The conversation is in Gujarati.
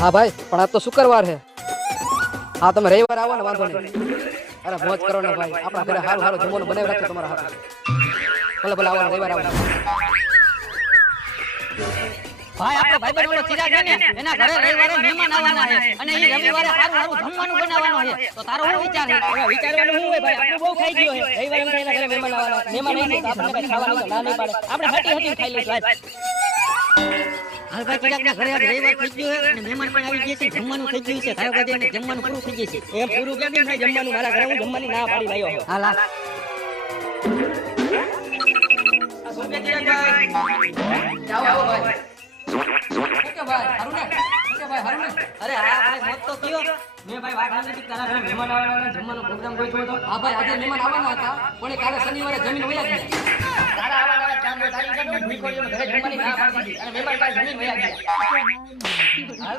हाँ भाई पण आज तो शुक्रवार है। हाँ તમે રવિવાર આવો ને વાંધો નહીં। અરે મોજ કરો ને ભાઈ, આપણા ઘરે હારું હારું જમવાનું બનાવી રાખજો તમારા હાથ। ભલે ભલે આવો રવિવાર આવો। ભાઈ આપણો ભાઈબંધ ઓલો ચિરાગ છે ને એના ઘરે રવિવારે મહેમાન આવવાના છે અને એ રવિવારે સારું સારું જમવાનું બનાવવાનું છે। તો તારો શું વિચાર છે? હવે વિચારવાનું શું હોય ભાઈ, આપણું બહુ ખાઈ ગયો છે રવિવારે એમ એના ઘરે મહેમાન આવવાના, મહેમાન આવી તો આપણે કઈ ખાવાનું ના નહીં પાડે, આપણે હટી હટી ખાઈ લઈશું આજ। હાલ ભાઈ ચિરાગના ઘરે આજ રવિવાર થઈ ગયો છે અને મહેમાન પણ આવી ગયા છે, જમવાનું થઈ ગયું છે, તારો બધે જમવાનું પૂરું થઈ ગયું છે। એમ પૂરું કેમ નહીં થાય જમવાનું? મારા ઘરે હું જમવાની ના પાડી લાવ્યો છું। હાલ હાલ જાઓ ભાઈ। ઓકે ભાઈ હારું ને? ઓકે ભાઈ હારું ને? અરે હા ભાઈ મોત તો કયો મેં ભાઈ વાત સાંભળી તારા ઘરે મહેમાન આવવાના, જમવાનો પ્રોગ્રામ ગોઠવ્યો હતો। હા ભાઈ આજે મહેમાન આવવાના હતા પણ એ કાલે શનિવારે જમીન વયા ગયા। તારા આવવાના કામ તારી ઘરે ભૂઈ કોળીઓને ઘરે જમવાની ના પાડી દીધી અને મહેમાન પાસે જમીન વયા ગયા।